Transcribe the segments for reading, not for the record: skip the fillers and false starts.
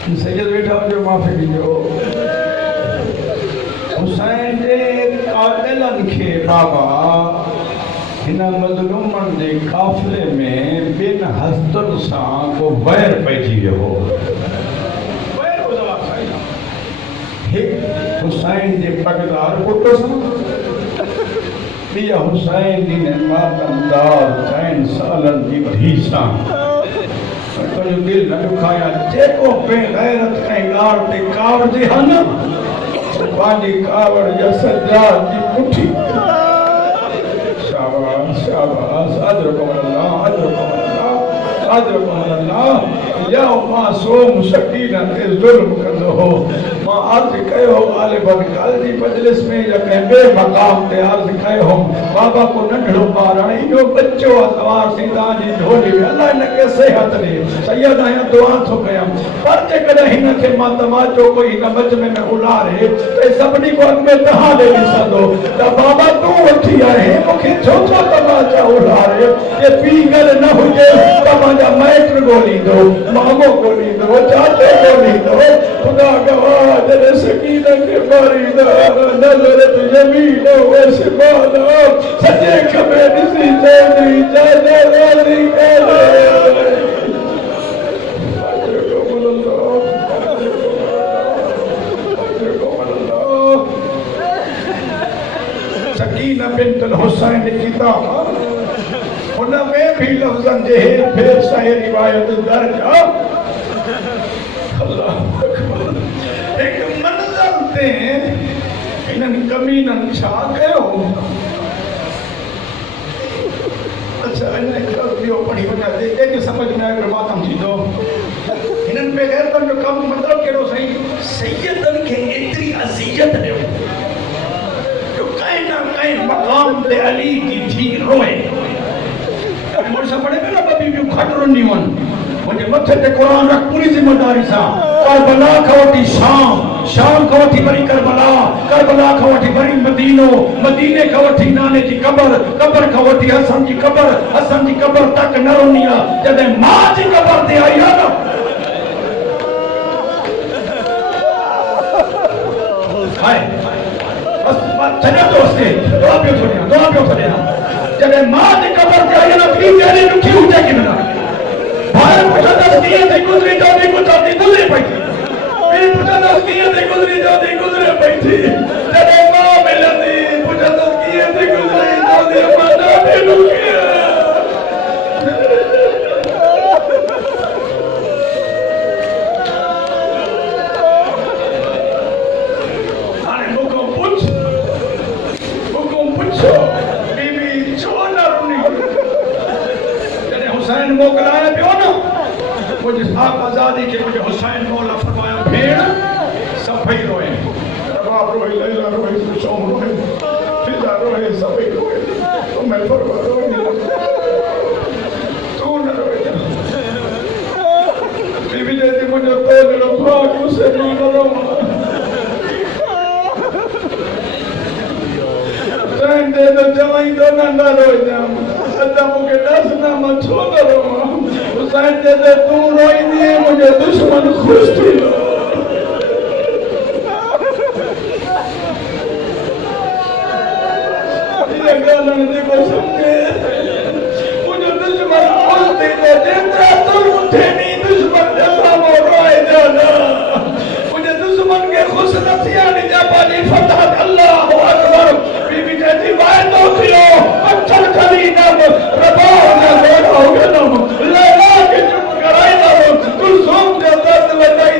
सैयद वेठा जो माफ़ी ॾिजो हुसैन जे कातिलनि खे बाबा हिन मज़लूमनि जे काफ़िले में ॿिनि हस्तनि सां को वैर पइजी वियो हो। हिकु हुसैन जे पगदार पुट सां, ॿिया हुसैन जी मातमदार 3 सालनि जी धीउ सां। तुंहिंजो दिलि न दुखाया, जेको बेग़ैरत ऐं ॻाढ़ ते कावड़जे हा न, पंहिंजी कावड़ जा सजाद जी मुठी। शाबाश शाबाश, अजरकुम अल्लाह, अजरकुम अल्लाह, अजरकुम अल्लाह। या मासूम शकीना ते ज़ुल्म कंदो हो। मां अर्ज़ कयो ग़ालिबन कल जी मजलिस में या कंहिं ॿिए मक़ाम ते अर्ज़ कयो हो, बाबा को नंढड़ो ॿार हाणे इहो बच्चो आहे सवार सीधा जी ढोली में, अलाह हिनखे सिहत ॾे। सैयद आहियां दुआ थो कयां, पर जेकॾहिं हिनखे मां तमाचो कोई हिन मजमे में उलारे त सभिनी को अॻु में तव्हां ॾे ॾिसंदो त बाबा तूं वठी आहे, मूंखे छो छो तमाचा उलारे? जे पी करे न हुजे त मुंहिंजा माइट ॻोल्हींदो, मामो ॻोल्हींदो, चाचो ॻोल्हींदो। ख़ुदा गवाह जॾहिं सकीना खे मारींदा नज़र तुंहिंजे मीन वैसे माना सॼे खबे ॾिसी चवंदी चाचा वाली सकीना बिन्त हुसैन जी किताब हुन में भी लफ्ज़नि जे हेर फेर सां रिवायत दर्ज आहे। अल्लाह अकबर। एक मंज़र ते इन्हनि कमीननि छा कयो? अच्छा इन ॿियो पढ़ी वञा जेके सम्झ में आयो मातम थींदो। हिननि बेग़ैरतनि जो कमु मतिलबु कहिड़ो सही? सैयदनि खे एतिरी अज़ियत ॾियो जो कंहिं न कंहिं मक़ाम ते अली जी थी रोए। मुझसे बड़े मेरा बबी भी खटरो निवन मुझे मथे ते कुरान रख पूरी जिम्मेदारी सा। करबला खवटी शाम, शाम खवटी बरी करबला, करबला खवटी बरी मदीनो, मदीने खवटी नाने जी कब्र, कब्र खवटी हसन जी कब्र, हसन जी कब्र तक न रोनिया जदे मां जी कब्र ते आई है ना। हाय बस चला दोस्ते दुआ पियो थोड़िया जॾहिं मां जी कब्र ते आई न थी तेरी दुखी हुजे कि न भाई पुछंदसि कीअं थी गुज़री चवंदी गुज़री पई थी, ॿी पुछंदसि कीअं थी गुज़री चवंदी गुज़रे पई थी। जॾहिं मां मिलंदी पुछंदसि कीअं थी गुज़री चवंदी मां ॾाढी दुखी हाणे मूंखां पुछो बीबी छो न रुनी? जॾहिं हुसैन मोकिलाए पियो न मुझे साहब आज़ादी के मुझे हुसैन मौला फरमाया भेण सभई रोए, रबाब रोए, लैला रोए, शोम रोए, फिजा रोए, सभई रोए, तो मैं फरमा रोए तू न रोए। बीबी जैसे मुझे तोड़ो भाग उसे न रो हुसैन दे तो जवाई तो न रोए जाम अदा मुझे दस ना मैं छो न रो हुसैन दे तो तू रोई नहीं मुझे दुश्मन खुश थी ये गाना देखो समझे मुझे दुश्मन खुश थी जितना तुम उठे नहीं दुश्मन जैसा वो रोए जाना मुझे दुश्मन के खुश नसिया नहीं जा पानी फतह अल्लाह अकबर। बीबी कहती बाहर तो खिलो पत्थर खरी नम रबाह न लोड़ा हो गया नम लैला के चुप कराई नम कुलसुम जो दर्द लगाई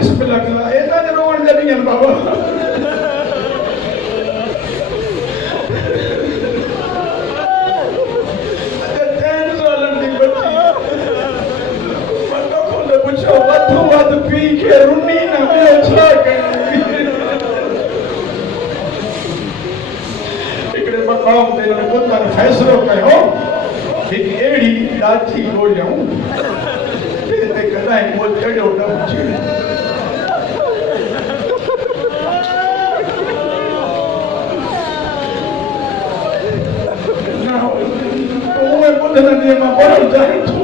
बिस्मिल्लाह करा एदा जे रोवण जदी है बाबा पी के रुनी न छा हिकिड़े मक़ाम ते पुत्र फ़ैसिलो कयो हिकु अहिड़ी ॾाची ॻोल्हियूं जंहिंते कॾहिं को जहिड़ो न हुजे उहे ॿुधण जे मां पढ़णु चाहियां थो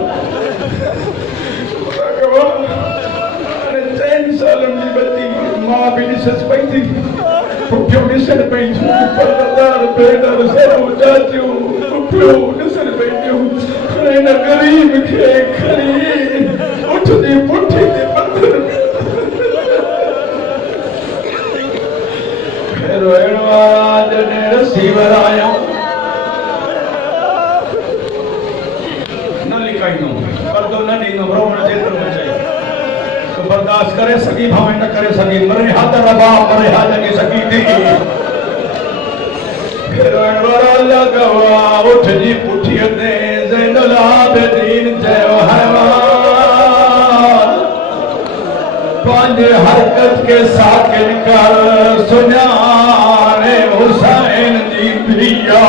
सालनि जी बची मां बि ॾिससि पई थी पुठियो ॾिसणु पई थियूं परदार भेनर सभु चाचियूं पुठियो ॾिसणु पई थियूं हिन ग़रीब खे खणी उठंदी पुठी ते पथर फेरो अहिड़ो जॾहिं रसीवर आया न लिकाईंदुमि परदो न ॾींदुमि रोवण जेतिरो चई बर्दाश्त करे सकी भावे न करे सकी मरे हाथ रबा मरे हाथ की सकी थी फिर अनवर लगवा उठ जी पुठी दे ज़ैनुल आबिदीन जयो हैवान पांजे हरकत के साकिन कर सुञाणे हुसैन जी धिया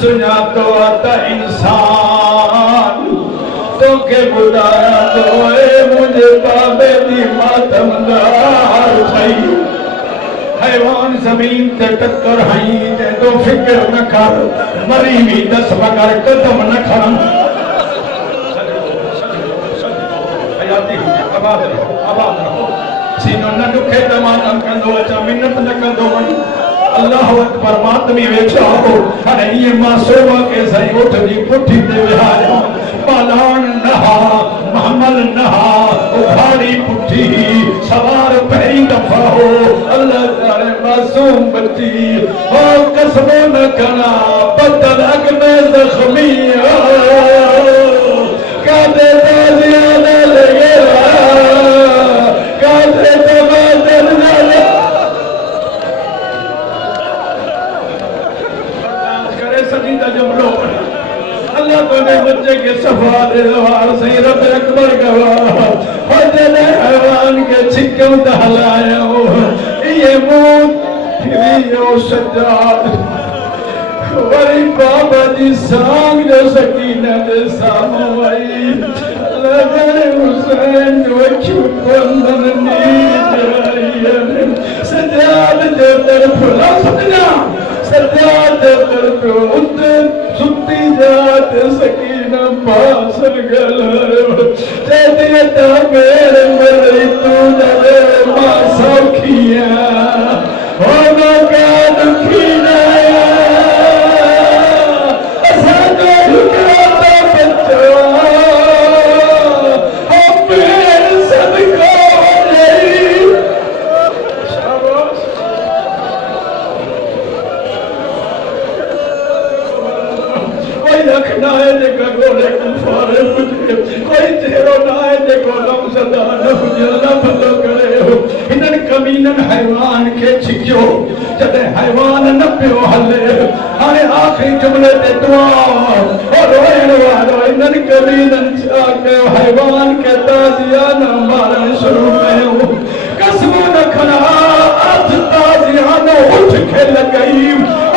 सुञातो त इंसान तोखे ॿुधायां थो मुंहिंजे बाबे जी मातमदार ठही हैवान ज़मीन ते टकर हई ते तो फिक्र न कर मरी वेंदसि मगर कदम न खणम आबाद रहो सीनो न ॾुखे त मां न कंदो अचां मिनत न कंदो वञ अल्लाह अकबर मातमी वेठा हो हाणे ये मासूम के सही उठ जी पुठी ते विहारियो पालान नहा महमल नहा उखाड़ी पुठी सवार पहली दफा हो अल्लाह तारे मासूम बच्ची हो कसमो न कना बदल अग में जख्मी कादे ताजिया न लगे कादे तबादल न लगे अल्लाह तूने बच्चे के सफा दे दवार सही रब अकबर गवाह फजले हैवान के छिकम दहलाया ये मौत फिरियो सजाद वरी बाबा जी सांग जो सकीना दे सामो आई अल्लाह जाने हुसैन जो अखियों बंदन नींद आई सजाद जो तरफ ला सजना सजाद तरफ उते सुती जात सकीना पास गल तेरे ता मेरे मरी तू जले मां सौखिया हो ना का दुखी ना असा जो दुखड़ा बच्चा हो मेरे सदका नहीं शाबाश लख ना है जेका गोले कुफारे हुजे कोई चेहरो ना है जेको लम सदा न हुजे अल्लाह भलो करे हो इन्हनि कमीनन हैवान के छिकियो जॾहिं हैवान न पियो हले हाणे आख़िरी जुमिले ते दुआ और रोइण वारो इन्हनि कमीनन छा कयो हैवान के ताज़ियाना मारणु शुरू कयो कसम न खणा हथ ताज़ियानो उठ खे लॻई